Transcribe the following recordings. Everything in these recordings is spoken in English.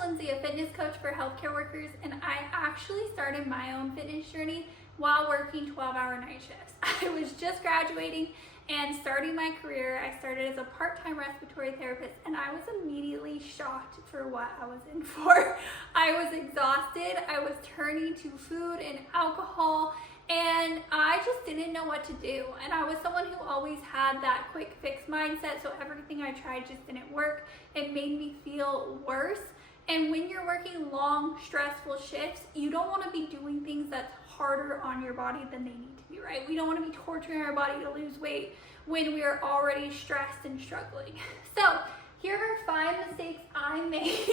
Lindsay, a fitness coach for healthcare workers, and I actually started my own fitness journey while working 12-hour night shifts. I was just graduating and starting my career. I started as a part-time respiratory therapist, and I was immediately shocked for what I was in for. I was exhausted. I was turning to food and alcohol, and I just didn't know what to do. And I was someone who always had that quick fix mindset, so everything I tried just didn't work. It made me feel worse. And when you're working long, stressful shifts, you don't want to be doing things that's harder on your body than they need to be, right? We don't want to be torturing our body to lose weight when we are already stressed and struggling. So here are 5 mistakes I made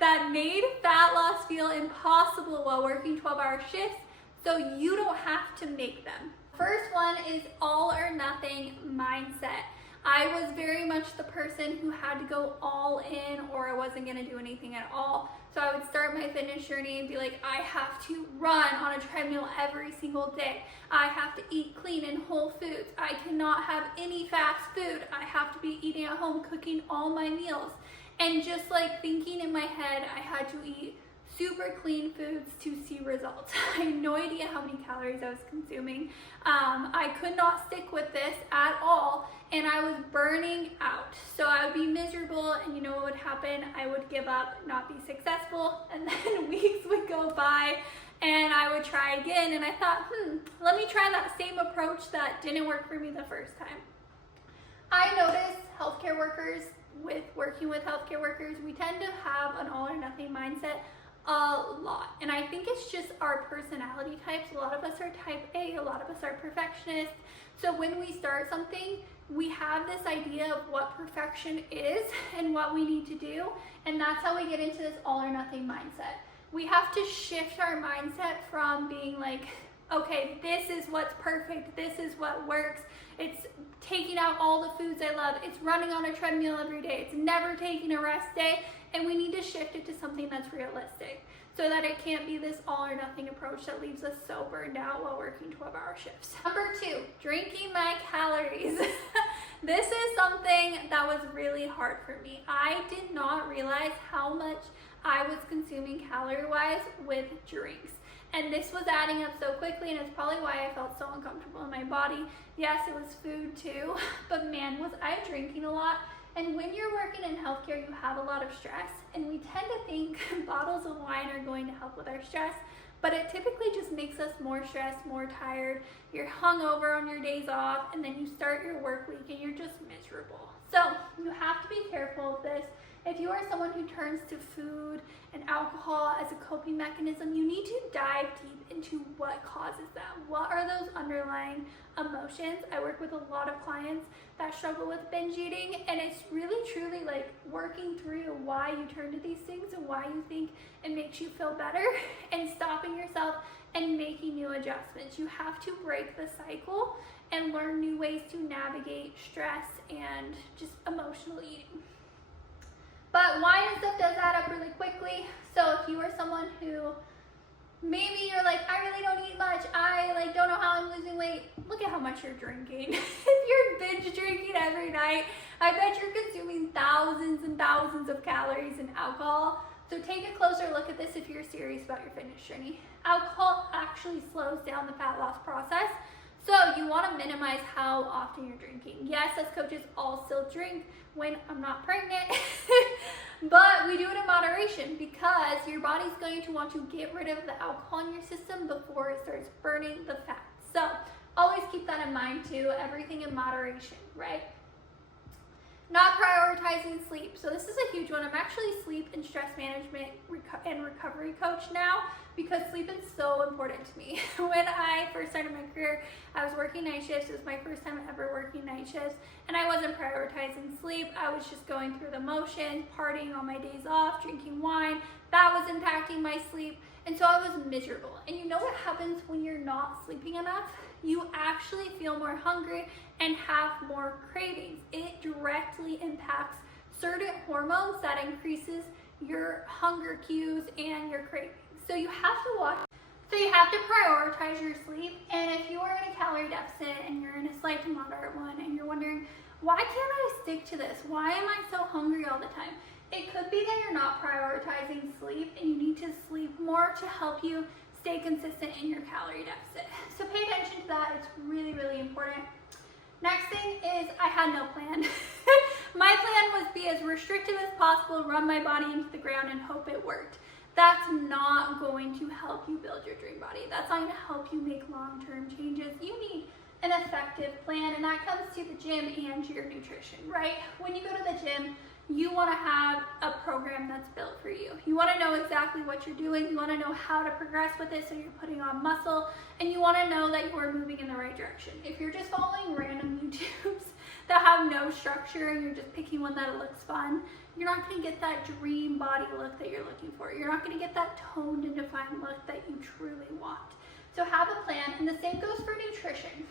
that made fat loss feel impossible while working 12-hour shifts, so you don't have to make them. First one is all or nothing mindset. I was very much the person who had to go all in or I wasn't gonna do anything at all. So I would start my fitness journey and be like, I have to run on a treadmill every single day. I have to eat clean and whole foods. I cannot have any fast food. I have to be eating at home, cooking all my meals. And just like thinking in my head, I had to eat super clean foods to see results. I had no idea how many calories I was consuming. I could not stick with this at all, and I was burning out. So I would be miserable, and you know what would happen? I would give up, not be successful, and then weeks would go by, and I would try again, and I thought, let me try that same approach that didn't work for me the first time. I noticed healthcare workers, with working with healthcare workers, we tend to have an all or nothing mindset a lot. And I think it's just our personality types. A lot of us are type A, a lot of us are perfectionists. So when we start something, we have this idea of what perfection is and what we need to do. And that's how we get into this all or nothing mindset. We have to shift our mindset from being like, okay, this is what's perfect, this is what works, it's taking out all the foods I love, it's running on a treadmill every day, it's never taking a rest day, and we need to shift it to something that's realistic so that it can't be this all or nothing approach that leaves us so burned out while working 12-hour shifts. Number 2, drinking my calories. This is something that was really hard for me. I did not realize how much I was consuming calorie-wise with drinks. And this was adding up so quickly, and it's probably why I felt so uncomfortable in my body. Yes, it was food too, but man, was I drinking a lot. And when you're working in healthcare, you have a lot of stress, and we tend to think bottles of wine are going to help with our stress, but it typically just makes us more stressed, more tired. You're hungover on your days off, and then you start your work week and you're just miserable. So you have to be careful of this. If you are someone who turns to food and alcohol as a coping mechanism, you need to dive deep into what causes that. What are those underlying emotions? I work with a lot of clients that struggle with binge eating, and it's really truly like working through why you turn to these things and why you think it makes you feel better, and stopping yourself and making new adjustments. You have to break the cycle and learn new ways to navigate stress and just emotional eating. But wine and stuff does add up really quickly. So if you are someone who maybe you're like, I really don't eat much, I don't know how I'm losing weight, look at how much you're drinking. If you're binge drinking every night, I bet you're consuming thousands and thousands of calories in alcohol. So take a closer look at this if you're serious about your fitness journey. Alcohol actually slows down the fat loss process. So you want to minimize how often you're drinking. Yes, as coaches, I'll still drink when I'm not pregnant, but we do it in moderation because your body's going to want to get rid of the alcohol in your system before it starts burning the fat. So always keep that in mind too, everything in moderation, right? Not prioritizing sleep. So this is a huge one. I'm actually sleep and stress management and recovery coach now because sleep is so important to me. When I first started my career, I was working night shifts. It was my first time ever working night shifts, and I wasn't prioritizing sleep. I was just going through the motion, partying on my days off, drinking wine. That was impacting my sleep, and so I was miserable. And you know what happens when you're not sleeping enough? You actually feel more hungry and have more cravings. It directly impacts certain hormones that increases your hunger cues and your cravings. So you have to watch. So you have to prioritize your sleep. And if you are in a calorie deficit and you're in a slight to moderate one and you're wondering, why can't I stick to this? Why am I so hungry all the time? It could be that you're not prioritizing prioritizing sleep, and you need to sleep more to help you stay consistent in your calorie deficit. So pay attention to that. It's really, really important. Next thing is I had no plan. My plan was be as restrictive as possible, run my body into the ground and hope it worked. That's not going to help you build your dream body. That's not going to help you make long-term changes. You need an effective plan, and that comes to the gym and your nutrition, right? When you go to the gym, you want to have a program that's built for you. You want to know exactly what you're doing. You want to know how to progress with it so you're putting on muscle, and you want to know that you are moving in the right direction. If you're just following random YouTubes that have no structure and you're just picking one that looks fun, you're not going to get that dream body look that you're looking for. You're not going to get that toned and defined look that you truly want. So have a plan, and the same goes for nutrition.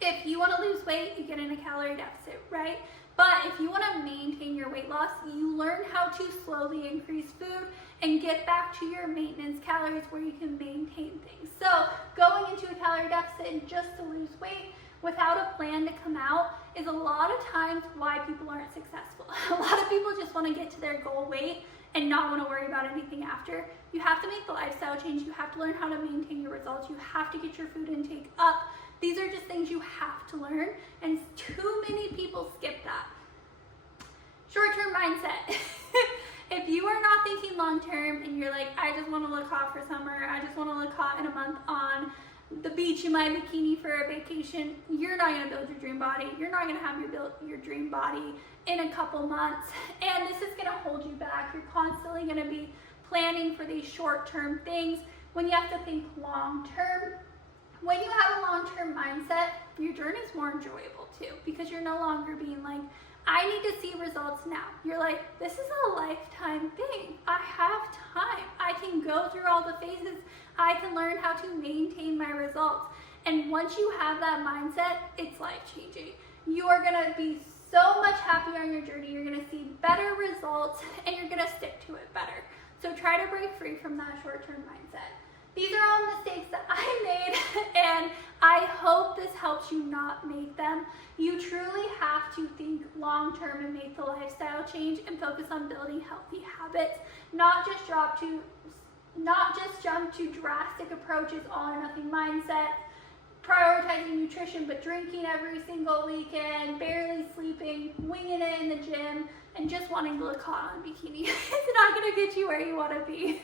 If you want to lose weight, you get in a calorie deficit, right? But if you want to maintain your weight loss, you learn how to slowly increase food and get back to your maintenance calories where you can maintain things. So going into a calorie deficit just to lose weight without a plan to come out is a lot of times why people aren't successful. A lot of people just want to get to their goal weight and not want to worry about anything after. You have to make the lifestyle change. You have to learn how to maintain your results. You have to get your food intake up. These are just things you have to learn, and too many people skip that. Short-term mindset. If you are not thinking long-term and you're like, I just want to look hot for summer, I just want to look hot in a month on the beach in my bikini for a vacation, you're not going to build your dream body. You're not going to have your dream body in a couple months, and this is going to hold you back. You're constantly going to be planning for these short-term things when you have to think long-term. When you have a long-term mindset, your journey is more enjoyable too, because you're no longer being like, I need to see results now. You're like, this is a lifetime thing. I have time. I can go through all the phases. I can learn how to maintain my results. And once you have that mindset, it's life-changing. You are gonna be so much happier on your journey. You're gonna see better results, and you're gonna stick to it better. So try to break free from that short-term mindset. These are all mistakes that I made, and I hope this helps you not make them. You truly have to think long-term and make the lifestyle change and focus on building healthy habits, not just jump to drastic approaches, all or nothing mindset, prioritizing nutrition but drinking every single weekend, barely sleeping, winging it in the gym, and just wanting to look hot on a bikini. It's not going to get you where you want to be.